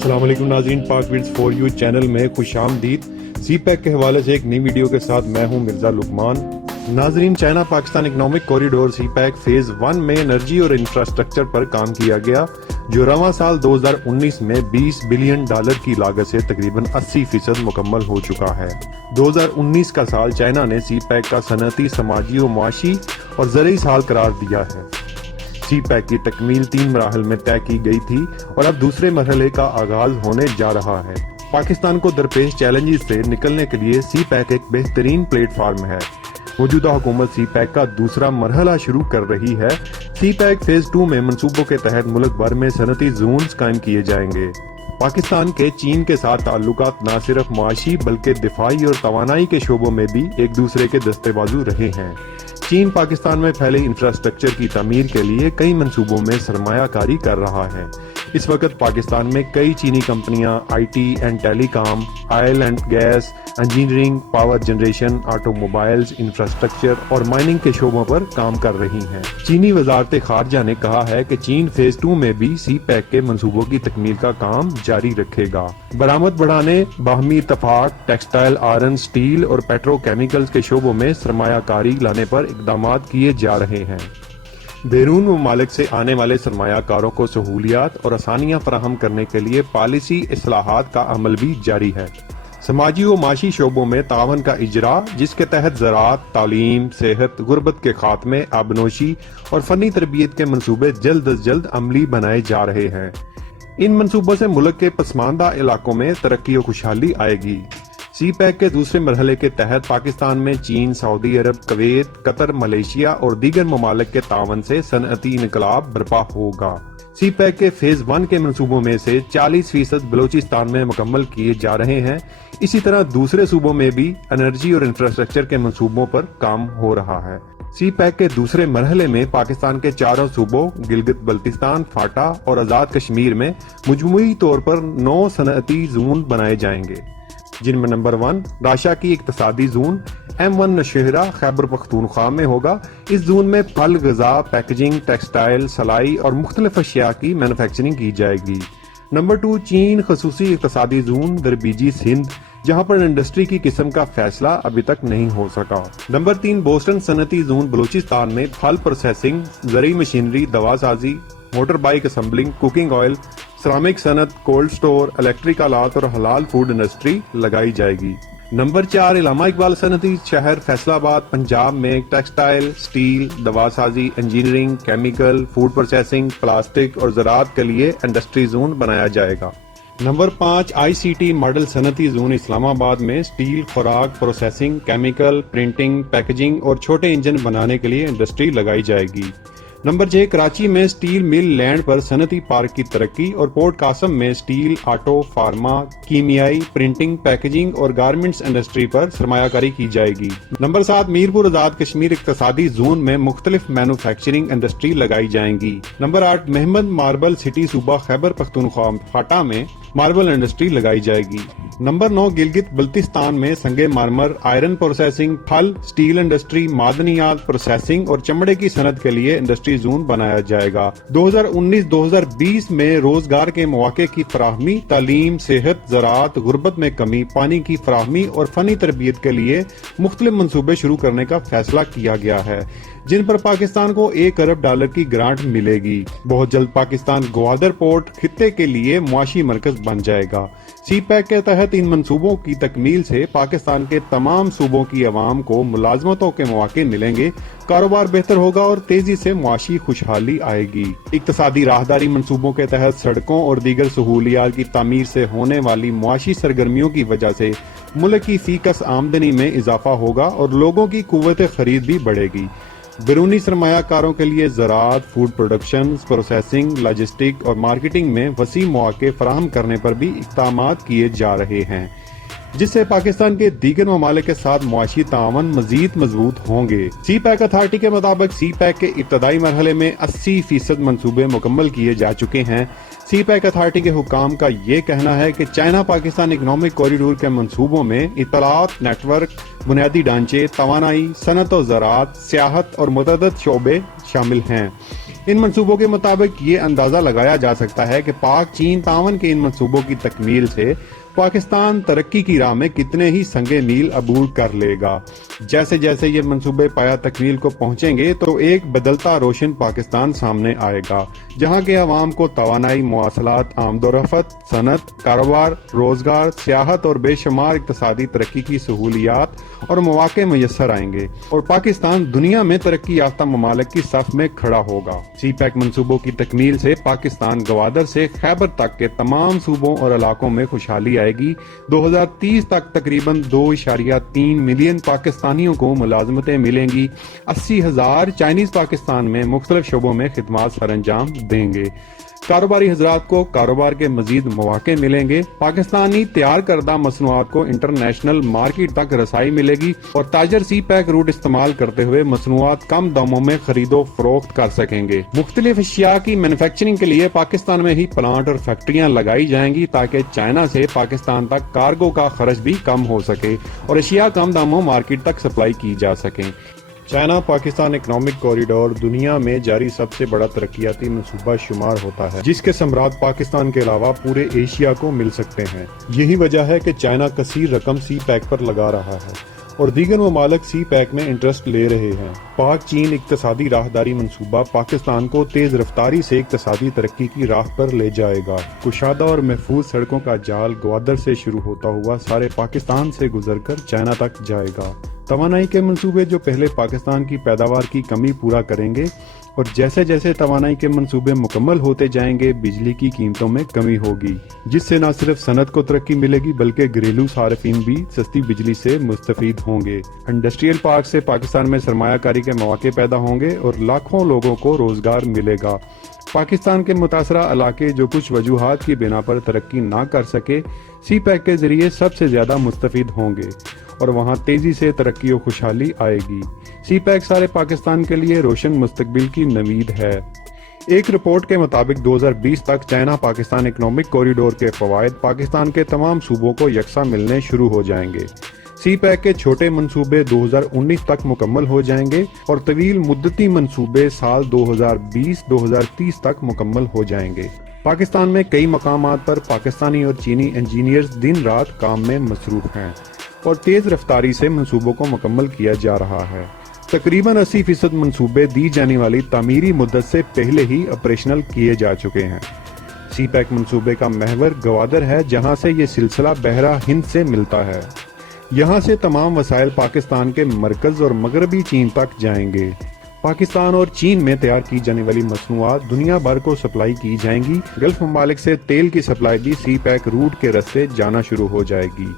السلام علیکم ناظرین، پاک ویڈز فور یو چینل میں خوش آمدید۔ سی پیک کے حوالے سے ایک نئی ویڈیو کے ساتھ میں ہوں مرزا لقمان۔ ناظرین، چائنا پاکستان اکنامک کوریڈور سی پیک فیز 1 میں انرجی اور انفراسٹرکچر پر کام کیا گیا، جو رواں سال 2019 میں $20 بلین کی لاگت سے تقریباً 80% مکمل ہو چکا ہے۔ 2019 کا سال چائنا نے سی پیک کا صنعتی، سماجی و معاشی اور زرعی سال قرار دیا ہے۔ سی پیک کی تکمیل 3 مراحل میں طے کی گئی تھی اور اب دوسرے مرحلے کا آغاز ہونے جا رہا ہے۔ پاکستان کو درپیش چیلنجز سے نکلنے کے لیے سی پیک ایک بہترین پلیٹ فارم ہے۔ موجودہ حکومت سی پیک کا دوسرا مرحلہ شروع کر رہی ہے۔ سی پیک فیز 2 میں منصوبوں کے تحت ملک بھر میں صنعتی زونز قائم کیے جائیں گے۔ پاکستان کے چین کے ساتھ تعلقات نہ صرف معاشی بلکہ دفاعی اور توانائی کے شعبوں میں بھی ایک دوسرے کے دستے بازو رہے ہیں۔ چین پاکستان میں پھیلے انفراسٹرکچر کی تعمیر کے لیے کئی منصوبوں میں سرمایہ کاری کر رہا ہے۔ اس وقت پاکستان میں کئی چینی کمپنیاں IT and telecom, oil and gas, engineering, power generation, automobiles, infrastructure اور مائننگ کے شعبوں پر کام کر رہی ہیں۔ چینی وزارت خارجہ نے کہا ہے کہ چین فیز 2 میں بھی سی پیک کے منصوبوں کی تکمیل کا کام جاری رکھے گا۔ برآمد بڑھانے، باہمی اتفاق، ٹیکسٹائل، آئرن، سٹیل اور پیٹرو کیمیکلز کے شعبوں میں سرمایہ کاری لانے پر اقدامات کیے جا رہے ہیں۔ بیرون ممالک سے آنے والے سرمایہ کاروں کو سہولیات اور آسانیاں فراہم کرنے کے لیے پالیسی اصلاحات کا عمل بھی جاری ہے۔ سماجی و معاشی شعبوں میں تعاون کا اجرا، جس کے تحت زراعت، تعلیم، صحت، غربت کے خاتمے، آبنوشی اور فنی تربیت کے منصوبے جلد از جلد عملی بنائے جا رہے ہیں۔ ان منصوبوں سے ملک کے پسماندہ علاقوں میں ترقی و خوشحالی آئے گی۔ سی پیک کے دوسرے مرحلے کے تحت پاکستان میں چین، سعودی عرب، کویت، قطر، ملیشیا اور دیگر ممالک کے تعاون سے صنعتی انقلاب برپا ہوگا۔ سی پیک کے فیز 1 کے منصوبوں میں سے 40% بلوچستان میں مکمل کیے جا رہے ہیں۔ اسی طرح دوسرے صوبوں میں بھی انرجی اور انفراسٹرکچر کے منصوبوں پر کام ہو رہا ہے۔ سی پیک کے دوسرے مرحلے میں پاکستان کے 4 صوبوں گلگت بلتستان، فاٹا اور آزاد کشمیر میں مجموعی طور پر 9 صنعتی زون بنائے جائیں گے، جن میں نمبر 1 راشا کی اقتصادی زون M1 نوشہرہ خیبر پختونخوا میں ہوگا۔ اس زون میں پھل، غذا، پیکجنگ، ٹیکسٹائل، سلائی اور مختلف اشیاء کی مینوفیکچرنگ کی جائے گی۔ نمبر 2 چین خصوصی اقتصادی زون دربیجی سندھ، جہاں پر انڈسٹری کی قسم کا فیصلہ ابھی تک نہیں ہو سکا۔ نمبر 3 بوسٹن صنعتی زون بلوچستان میں پھل پروسیسنگ، زرعی مشینری، دوا سازی، motor bike assembling, cooking oil, ceramic صنعت، کولڈ سٹور، الیکٹرک آلات اور حلال فوڈ انڈسٹری لگائی جائے گی۔ نمبر 4 علامہ اقبال صنعتی شہر فیصل آباد پنجاب میں ٹیکسٹائل، سٹیل، دوا سازی، engineering, chemical, food processing, plastic اور زراعت کے لیے انڈسٹری زون بنایا جائے گا۔ نمبر 5 آئی سی ٹی ماڈل صنعتی زون اسلام آباد میں سٹیل، خوراک پروسیسنگ، کیمیکل، پرنٹنگ، پیکجنگ اور چھوٹے انجن بنانے کے لیے انڈسٹری لگائی جائے گی۔ نمبر 6 کراچی میں سٹیل مل لینڈ پر صنعتی پارک کی ترقی اور پورٹ قاسم میں سٹیل، آٹو، فارما، کیمیائی، پرنٹنگ، پیکجنگ اور گارمنٹس انڈسٹری پر سرمایہ کاری کی جائے گی۔ نمبر 7 میرپور آزاد کشمیر اقتصادی زون میں مختلف مینوفیکچرنگ انڈسٹری لگائی جائیں گی۔ نمبر 8 محمد ماربل سٹی صوبہ خیبر پختونخوا فاٹا میں ماربل انڈسٹری لگائی جائے گی۔ نمبر 9 گلگت بلتستان میں سنگ مرمر، آئرن پروسیسنگ، پھل، سٹیل انڈسٹری، معدنیات پروسیسنگ اور چمڑے کی صنعت کے لیے انڈسٹری زون بنایا جائے گا۔ 2019-2020 میں روزگار کے مواقع کی فراہمی، تعلیم، صحت، زراعت، غربت میں کمی، پانی کی فراہمی اور فنی تربیت کے لیے مختلف منصوبے شروع کرنے کا فیصلہ کیا گیا ہے، جن پر پاکستان کو $1 ارب کی گرانٹ ملے گی۔ بہت جلد پاکستان گوادر پورٹ خطے کے لیے معاشی مرکز بن جائے گا۔ سی پیک کے تحت ان منصوبوں کی تکمیل سے پاکستان کے تمام صوبوں کی عوام کو ملازمتوں کے مواقع ملیں گے، کاروبار بہتر ہوگا اور تیزی سے معاشی خوشحالی آئے گی۔ اقتصادی راہداری منصوبوں کے تحت سڑکوں اور دیگر سہولیات کی تعمیر سے ہونے والی معاشی سرگرمیوں کی وجہ سے ملک کی فی کس آمدنی میں اضافہ ہوگا اور لوگوں کی قوت خرید بھی بڑھے گی۔ بیرونی سرمایہ کاروں کے لیے زراعت، فوڈ پروڈکشن، پروسیسنگ، لاجسٹک اور مارکیٹنگ میں وسیع مواقع فراہم کرنے پر بھی اقدامات کیے جا رہے ہیں، جس سے پاکستان کے دیگر ممالک کے ساتھ معاشی تعاون مزید مضبوط ہوں گے۔ سی پیک اتھارٹی کے مطابق سی پیک کے ابتدائی مرحلے میں 80% منصوبے مکمل کیے جا چکے ہیں۔ سی پیک اتھارٹی کے حکام کا یہ کہنا ہے کہ چائنا پاکستان اکنامک کوریڈور کے منصوبوں میں اطلاعات نیٹ ورک، بنیادی ڈھانچے، توانائی، صنعت و زراعت، سیاحت اور متعدد شعبے شامل ہیں۔ ان منصوبوں کے مطابق یہ اندازہ لگایا جا سکتا ہے کہ پاک چین تعاون کے ان منصوبوں کی تکمیل سے پاکستان ترقی کی راہ میں کتنے ہی سنگ میل عبور کر لے گا۔ جیسے جیسے یہ منصوبے پایا تکمیل کو پہنچیں گے تو ایک بدلتا روشن پاکستان سامنے آئے گا، جہاں کے عوام کو توانائی، مواصلات، آمد و رفت، صنعت، کاروبار، روزگار، سیاحت اور بے شمار اقتصادی ترقی کی سہولیات اور مواقع میسر آئیں گے، اور پاکستان دنیا میں ترقی یافتہ ممالک کی صف میں کھڑا ہوگا۔ سی پیک منصوبوں کی تکمیل سے پاکستان گوادر سے خیبر تک کے تمام صوبوں اور علاقوں میں خوشحالی آئے گی۔ 2030 تک تقریباً 2.3 ملین پاکستانیوں کو ملازمتیں ملیں گی۔ 80,000 چائنیز پاکستان میں مختلف شعبوں میں خدمات سر انجام دیں گے۔ کاروباری حضرات کو کاروبار کے مزید مواقع ملیں گے۔ پاکستانی تیار کردہ مصنوعات کو انٹرنیشنل مارکیٹ تک رسائی ملے گی، اور تاجر سی پیک روٹ استعمال کرتے ہوئے مصنوعات کم داموں میں خرید و فروخت کر سکیں گے۔ مختلف اشیاء کی مینوفیکچرنگ کے لیے پاکستان میں ہی پلانٹ اور فیکٹریاں لگائی جائیں گی، تاکہ چائنا سے پاکستان تک کارگو کا خرچ بھی کم ہو سکے اور اشیاء کم داموں مارکیٹ تک سپلائی کی جا سکیں۔ چائنا پاکستان اکنامک کوریڈور دنیا میں جاری سب سے بڑا ترقیاتی منصوبہ شمار ہوتا ہے، جس کے ثمرات پاکستان کے علاوہ پورے ایشیا کو مل سکتے ہیں۔ یہی وجہ ہے کہ چائنا کثیر رقم سی پیک پر لگا رہا ہے اور دیگر ممالک سی پیک میں انٹرسٹ لے رہے ہیں۔ پاک چین اقتصادی راہداری منصوبہ پاکستان کو تیز رفتاری سے اقتصادی ترقی کی راہ پر لے جائے گا۔ کشادہ اور محفوظ سڑکوں کا جال گوادر سے شروع ہوتا ہوا سارے پاکستان سے گزر کر چائنا تک جائے گا۔ توانائی کے منصوبے جو پہلے پاکستان کی پیداوار کی کمی پورا کریں گے، اور جیسے جیسے توانائی کے منصوبے مکمل ہوتے جائیں گے بجلی کی قیمتوں میں کمی ہوگی، جس سے نہ صرف صنعت کو ترقی ملے گی بلکہ گھریلو صارفین بھی سستی بجلی سے مستفید ہوں گے۔ انڈسٹریل پارک سے پاکستان میں سرمایہ کاری کے مواقع پیدا ہوں گے اور لاکھوں لوگوں کو روزگار ملے گا۔ پاکستان کے متاثرہ علاقے جو کچھ وجوہات کی بنا پر ترقی نہ کر سکے، سی پیک کے ذریعے سب سے زیادہ مستفید ہوں گے، اور وہاں تیزی سے ترقی و خوشحالی آئے گی۔ سی پیک سارے پاکستان کے لیے روشن مستقبل کی نوید ہے۔ ایک رپورٹ کے مطابق 2020 تک چائنا پاکستان اکنامک کوریڈور کے فوائد پاکستان کے تمام صوبوں کو یکساں ملنے شروع ہو جائیں گے۔ سی پیک کے چھوٹے منصوبے 2019 تک مکمل ہو جائیں گے اور طویل مدتی منصوبے سال 2020-2030 تک مکمل ہو جائیں گے۔ پاکستان میں کئی مقامات پر پاکستانی اور چینی انجینئرز دن رات کام میں مصروف ہیں اور تیز رفتاری سے منصوبوں کو مکمل کیا جا رہا ہے۔ تقریباً 80% منصوبے دی جانے والی تعمیری مدت سے پہلے ہی آپریشنل کیے جا چکے ہیں۔ سی پیک منصوبے کا محور گوادر ہے، جہاں سے یہ سلسلہ بحرہ ہند سے ملتا ہے۔ یہاں سے تمام وسائل پاکستان کے مرکز اور مغربی چین تک جائیں گے۔ پاکستان اور چین میں تیار کی جانے والی مصنوعات دنیا بھر کو سپلائی کی جائیں گی۔ گلف ممالک سے تیل کی سپلائی بھی سی پیک روٹ کے رستے جانا شروع ہو جائے گی۔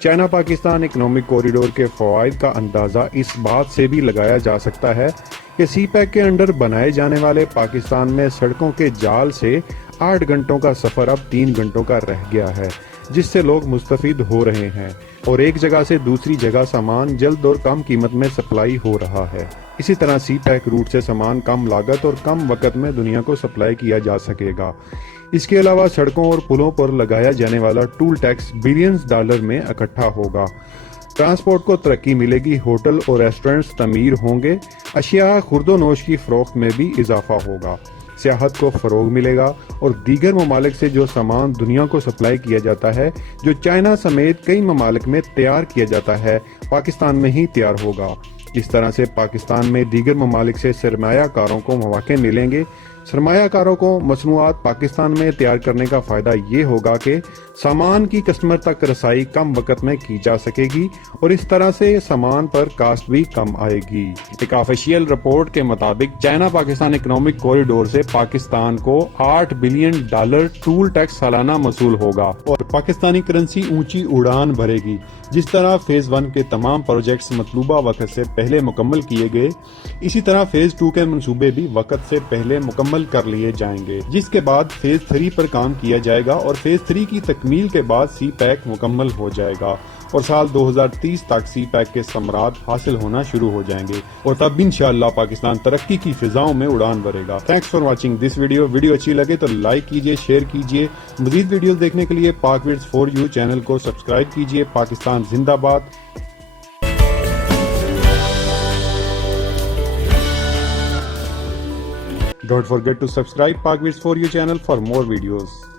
چائنا پاکستان اکنامک کوریڈور کے فوائد کا اندازہ اس بات سے بھی لگایا جا سکتا ہے کہ سی پیک کے انڈر بنائے جانے والے پاکستان میں سڑکوں کے جال سے 8 گھنٹوں کا سفر اب 3 گھنٹوں کا رہ گیا ہے، جس سے لوگ مستفید ہو رہے ہیں اور ایک جگہ سے دوسری جگہ سامان جلد اور کم قیمت میں سپلائی ہو رہا ہے۔ اسی طرح سی پیک روٹ سے سامان کم لاگت اور کم وقت میں دنیا کو سپلائی کیا جا سکے گا۔ اس کے علاوہ سڑکوں اور پلوں پر لگایا جانے والا ٹول ٹیکس بلینز ڈالر میں اکٹھا ہوگا۔ ٹرانسپورٹ کو ترقی ملے گی، ہوٹل اور ریسٹورنٹس تعمیر ہوں گے، اشیاء خورد و نوش کی فروخت میں بھی اضافہ ہوگا، سیاحت کو فروغ ملے گا، اور دیگر ممالک سے جو سامان دنیا کو سپلائی کیا جاتا ہے، جو چائنا سمیت کئی ممالک میں تیار کیا جاتا ہے، پاکستان میں ہی تیار ہوگا۔ اس طرح سے پاکستان میں دیگر ممالک سے سرمایہ کاروں کو مواقع ملیں گے۔ سرمایہ کاروں کو مصنوعات پاکستان میں تیار کرنے کا فائدہ یہ ہوگا کہ سامان کی کسٹمر تک رسائی کم وقت میں کی جا سکے گی، اور اس طرح سے سامان پر کاسٹ بھی کم آئے گی۔ ایک آفیشیل رپورٹ کے مطابق چائنا پاکستان اکنامک کوریڈور سے پاکستان کو $8 بلین ٹول ٹیکس سالانہ موصول ہوگا، اور پاکستانی کرنسی اونچی اڑان بھرے گی۔ جس طرح فیز 1 کے تمام پروجیکٹس مطلوبہ وقت سے پہلے مکمل کیے گئے، اسی طرح فیز 2 کے منصوبے بھی وقت سے پہلے مکمل کر لیے جائیں گے، جس کے بعد فیز 3 پر کام کیا جائے گا، اور فیز 3 کی تکمیل کے بعد سی پیک مکمل ہو جائے گا، اور سال 2030 تک سی پیک کے ثمرات حاصل ہونا شروع ہو جائیں گے، اور تب انشاءاللہ پاکستان ترقی کی فضاؤں میں اڑان بھرے گا۔ Thanks for watching this video اچھی لگے تو لائک کیجئے، شیئر کیجئے۔ مزید ویڈیوز دیکھنے کے لیے پاک ویڈز فار یو چینل کو سبسکرائب کیجئے۔ پاکستان زندہ باد۔ Don't forget to subscribe Parkvids for You channel for more videos.